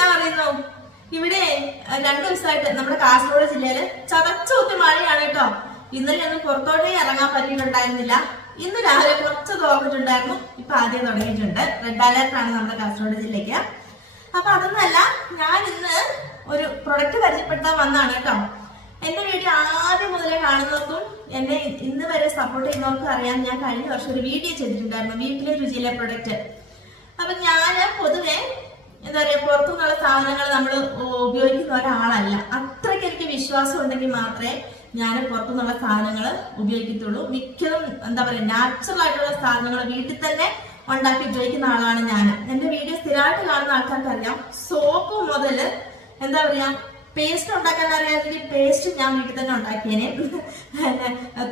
എന്നാ പറയുന്നു, ഇവിടെ 2 ദിവസമായിട്ട് നമ്മുടെ കാസർഗോഡ് ജില്ലയില് ചതച്ചുകുത്തി മഴയാണ് കേട്ടോ. ഇന്നലെ ഒന്നും പുറത്തോട്ടേ ഇറങ്ങാൻ പറ്റിയിട്ടുണ്ടായിരുന്നില്ല. ഇന്ന് രാവിലെ കുറച്ച് തോന്നിട്ടുണ്ടായിരുന്നു, ഇപ്പൊ ആദ്യം തുടങ്ങിയിട്ടുണ്ട്. റെഡ് അലേർട്ട് ആണ് നമ്മുടെ കാസർഗോഡ് ജില്ലയ്ക്ക്. അപ്പൊ അതൊന്നല്ല, ഞാൻ ഇന്ന് ഒരു പ്രൊഡക്റ്റ് പരിചയപ്പെടുത്താൻ വന്നാണ് കേട്ടോ. എന്റെ വീഡിയോ ആദ്യം മുതലേ കാണുന്നവർക്കും എന്നെ ഇന്ന് വരെ സപ്പോർട്ട് ചെയ്യുന്നവർക്കും അറിയാം, ഞാൻ കഴിഞ്ഞ വർഷം ഒരു വീഡിയോ ചെയ്തിട്ടുണ്ടായിരുന്നു, വീട്ടിലെ രുചിയിലെ പ്രൊഡക്റ്റ്. അപ്പൊ ഞാന് പൊതുവെ എന്താ പറയാ, പുറത്തുനിന്നുള്ള സാധനങ്ങൾ നമ്മൾ ഉപയോഗിക്കുന്ന ഒരാളല്ല. അത്രയ്ക്ക് എനിക്ക് വിശ്വാസം ഉണ്ടെങ്കിൽ മാത്രമേ ഞാൻ പുറത്തുനിന്നുള്ള സാധനങ്ങൾ ഉപയോഗിക്കത്തുള്ളൂ. മിക്കതും എന്താ പറയാ, നാച്ചുറൽ ആയിട്ടുള്ള സാധനങ്ങൾ വീട്ടിൽ തന്നെ ഉണ്ടാക്കി ഉപയോഗിക്കുന്ന ആളാണ് ഞാൻ. എന്റെ വീഡിയോ സ്ഥിരമായിട്ട് കാണുന്ന ആൾക്കാർക്ക് അറിയാം, സോപ്പ് മുതല് എന്താ പറയാ, പേസ്റ്റ് ഉണ്ടാക്കാൻ അറിയാമെങ്കിൽ പേസ്റ്റ് ഞാൻ വീട്ടിൽ തന്നെ ഉണ്ടാക്കിയേനെ.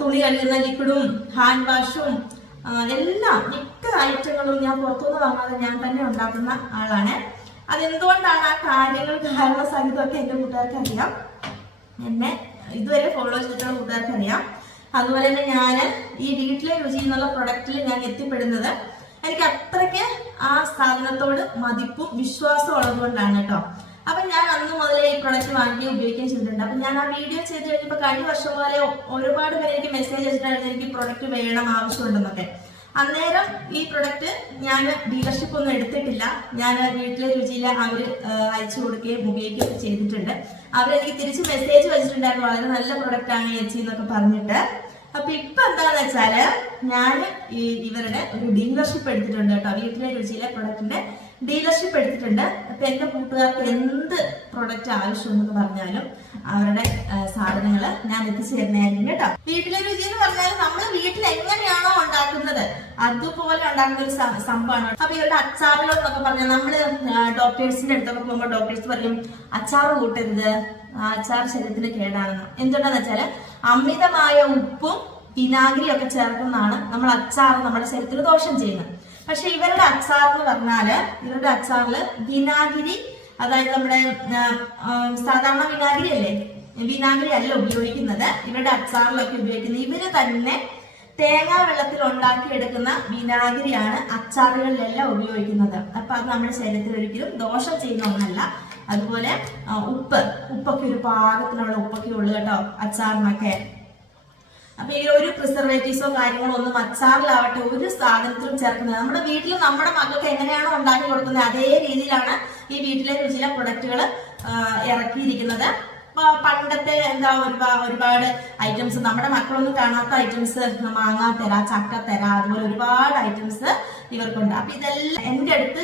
തുണി കഴുകുന്ന ലിക്വിഡും ഹാൻഡ് വാഷും എല്ലാം മിക്ക ഐറ്റങ്ങളും ഞാൻ പുറത്തുനിന്ന് വാങ്ങാതെ ഞാൻ തന്നെ ഉണ്ടാക്കുന്ന ആളാണ്. അതെന്തുകൊണ്ടാണ് ആ കാര്യങ്ങൾ കാരണ സഹിതമൊക്കെ എന്റെ കൂട്ടുകാർക്ക് അറിയാം, എന്നെ ഇതുവരെ ഫോളോ ചെയ്തിട്ടുള്ള കൂട്ടുകാർക്ക് അറിയാം. അതുപോലെ തന്നെ ഞാൻ ഈ വീട്ടിലെ രുചി എന്നുള്ള പ്രൊഡക്റ്റിൽ ഞാൻ എത്തിപ്പെടുന്നത് എനിക്ക് അത്രയ്ക്ക് ആ സാധനത്തോട് മതിപ്പും വിശ്വാസവും ഉള്ളതുകൊണ്ടാണ് കേട്ടോ. അപ്പൊ ഞാൻ അന്ന് മുതലേ ഈ പ്രൊഡക്റ്റ് വാങ്ങി ഉപയോഗിക്കുകയും ചെയ്തിട്ടുണ്ട്. അപ്പൊ ഞാൻ ആ വീഡിയോ ചെയ്ത് കഴിഞ്ഞപ്പോൾ കഴിഞ്ഞ വർഷം പോലെ ഒരുപാട് പേര് എനിക്ക് മെസ്സേജ് അയച്ചിട്ടായിരുന്നു, എനിക്ക് പ്രൊഡക്റ്റ് വേണം, ആവശ്യമുണ്ടെന്നൊക്കെ. അന്നേരം ഈ പ്രൊഡക്റ്റ് ഞാൻ ഡീലർഷിപ്പ് ഒന്നും എടുത്തിട്ടില്ല. ഞാൻ വീട്ടിലെ രുചിയിലെ അവര് അയച്ചു കൊടുക്കുകയും ഉപയോഗിക്കുകയും ചെയ്തിട്ടുണ്ട്. അവരെനിക്ക് തിരിച്ച് മെസ്സേജ് വെച്ചിട്ടുണ്ടായിരുന്നു, വളരെ നല്ല പ്രൊഡക്റ്റ് ആണ് ചേച്ചി എന്നൊക്കെ പറഞ്ഞിട്ട്. അപ്പൊ ഇപ്പൊ എന്താന്ന് വെച്ചാല് ഞാൻ ഇവരുടെ ഒരു ഡീലർഷിപ്പ് എടുത്തിട്ടുണ്ട് കേട്ടോ. വീട്ടിലെ രുചിയിലെ പ്രൊഡക്റ്റിന്റെ ഡീലർഷിപ്പ് എടുത്തിട്ടുണ്ട്. അപ്പൊ എന്റെ കൂട്ടുകാർക്ക് എന്ത് പ്രൊഡക്റ്റ് ആവശ്യമെന്ന് പറഞ്ഞാലും അവരുടെ സാധനങ്ങള് ഞാൻ എത്തിച്ചേരുന്നതായിരിക്കും കേട്ടോ. വീട്ടിലെ രുചി എന്ന് പറഞ്ഞാൽ നമ്മൾ വീട്ടിൽ എങ്ങനെയാണോ ഉണ്ടാക്കുന്നത് അതുപോലെ ഉണ്ടാക്കുന്ന ഒരു സംഭവമാണ്. അപ്പൊ ഇവരുടെ അച്ചാറുകൾ എന്നൊക്കെ പറഞ്ഞാൽ നമ്മള് ഡോക്ടേഴ്സിന്റെ അടുത്തൊക്കെ പോകുമ്പോൾ ഡോക്ടേഴ്സ് പറയും അച്ചാറ് കൂട്ടരുത്, അച്ചാർ ശരീരത്തിന് കേടാണെന്ന്. എന്തുകൊണ്ടാന്ന് വെച്ചാല് അമിതമായ ഉപ്പും വിനാഗിരിയും ഒക്കെ ചേർക്കുന്നതാണ് നമ്മൾ അച്ചാർ നമ്മുടെ ശരീരത്തിന് ദോഷം ചെയ്യുന്നത്. പക്ഷെ ഇവരുടെ അച്ചാർ എന്ന് പറഞ്ഞാല്, ഇവരുടെ അച്ചാറില് വിനാഗിരി, അതായത് നമ്മുടെ സാധാരണ വിനാഗിരി അല്ലേ, വിനാഗിരി അല്ല ഉപയോഗിക്കുന്നത്. ഇവരുടെ അച്ചാറിലൊക്കെ ഉപയോഗിക്കുന്നത് ഇവര് തന്നെ തേങ്ങാ വെള്ളത്തിൽ ഉണ്ടാക്കിയെടുക്കുന്ന വിനാഗിരിയാണ് അച്ചാറുകളിലെല്ലാം ഉപയോഗിക്കുന്നത്. അപ്പൊ അത് നമ്മുടെ ശരീരത്തിൽ ഒരിക്കലും ദോഷം ചെയ്യുന്ന ഒന്നല്ല. അതുപോലെ ഉപ്പൊക്കെ ഒരു പാകത്തിനുള്ള ഉപ്പൊക്കെ ഉള്ളു കേട്ടോ അച്ചാറിനൊക്കെ. അപ്പൊ ഈ ഒരു പ്രിസർവേറ്റീവ്സോ കാര്യങ്ങളോ ഒന്നും അച്ചാറിലാവട്ടെ ഒരു സാധനത്തിലും ചേർക്കുന്നത്. നമ്മുടെ വീട്ടിൽ നമ്മുടെ മക്കൾക്ക് എങ്ങനെയാണോ ഉണ്ടാക്കി കൊടുക്കുന്നത് അതേ രീതിയിലാണ് ഈ വീട്ടിലെ രുചിയിലെ പ്രൊഡക്റ്റുകൾ ഇറക്കിയിരിക്കുന്നത്. പണ്ടത്തെ എന്താ ഒരുപാട് ഐറ്റംസ്, നമ്മുടെ മക്കളൊന്നും കാണാത്ത ഐറ്റംസ്, മാങ്ങാ തെര, ചക്കത്തെര, അതുപോലെ ഒരുപാട് ഐറ്റംസ് ഇവർക്കുണ്ട്. അപ്പൊ ഇതെല്ലാം എന്റെ അടുത്ത്